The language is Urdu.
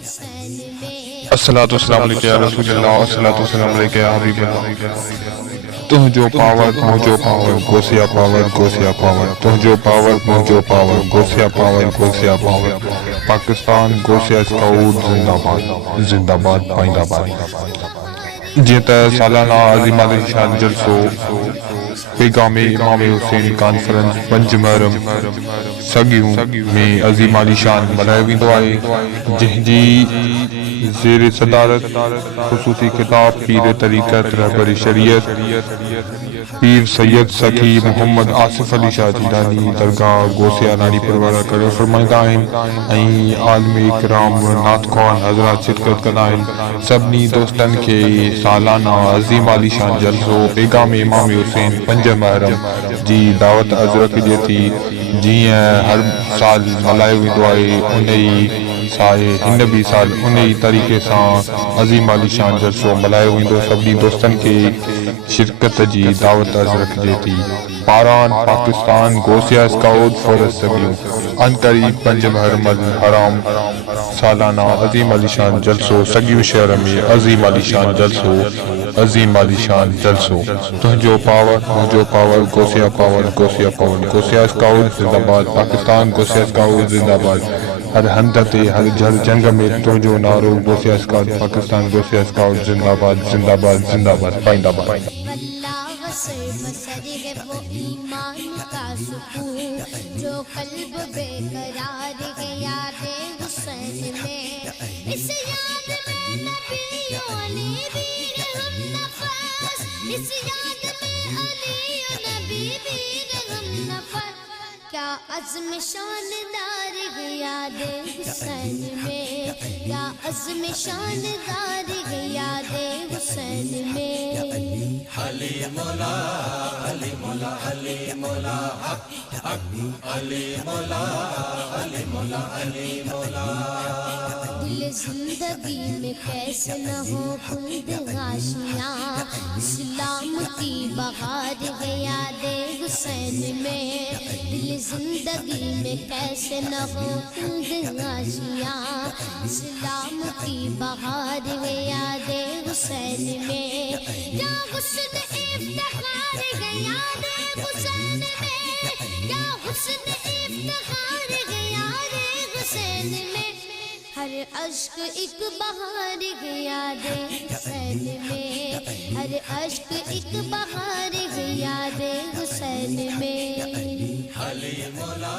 الصلاۃ والسلام علیکہ یا رسول اللہ، الصلاۃ والسلام علیکہ یا حبیب اللہ۔ تم جو پاور مجھو power Ghousia power Ghousia power, تم جو پاور مجھو power Ghousia power Ghousia power, Pakistan Ghousia scout زندہ باد زندہ باد پائند آباد۔ جیئں تے سالانہ عظیم الشان جلسو پیغام امام حسین کانفرنس 5 محرم سڳيون میں عظیم الشان ملائو ويندو آهي، جنهن جي زیر صدارت خصوصی خطاب پیر طریقت رہبر شریعت پیر سید سخی محمد آصف علی شاہ جیلانی درگاہ گوسیا ناڑی پروارا کرے فرمائندا آهن ۽ عالم اکرام نعت خوان حضرات شرکت کندا آهن۔ سڀني دوستن کي سالانہ عظیم الشان جلسو پیغام امام حسین 5 محرم جی دعوت عرض رکھجے تھی، جیئں ہر سال ملائو ویندو آهي انہی سائے ہن بھی سال انہی طریقے سان عظیم الشان جلسو ملائو ویندو۔ سبھی دوستن کے شرکت جی دعوت عرض رکھجے تھی۔ پاران پاکستان گوسیا اسکاؤٹ فورس سڳيون ان قریب 5 محرم الحرام سالانہ عظیم الشان جلسو سڳيون شہر میں عظیم الشان جلسو عظیم الشان جلسو۔ تنهنجو پاور منهنجو power Ghousia power Ghousia power Ghousia scout زندہ باد، پاکستان گوسیا اسکاؤٹ زندہ باد۔ ہر ہنڌ تے ہر جنگ میں تنهنجو نعرو گوسیا اسکاؤٹ پاکستان گوسیا اسکاؤٹ زندہ باد زندہ باد زندہ باد پائند آباد۔ وہ ایمان کا سکون جو قلب بے قرار گیا بے حسین میں، اس یاد میں نبیوں نے ویر ہم نفس، اس یاد میں علی و نبی ویر ہم نفس، کیا عزم شاندار گیا دے حسین میں، کیا عزم شاندار گیا دے حسین میں۔ علی مولا علی مولا علی مولا حق حق علی مولا علی مولا علی مولا۔ دل زندگی میں کیسے نہ ہو کند غاشیاں، اسلام کی بہار گیا دے حسین میں، دل زندگی میں کیسے نہ ہو کند غاشیاں، اسلام کی بہار گیا دے حسین میں، کیا حسن افتخار گیا دے حسین میں، کیا حسن افتخار گیا دے حسین میں، ہر اشک ایک بہار گیا دے حسین میں، ہر اشک ایک بہار گیا دے حسین میں۔ علی مولا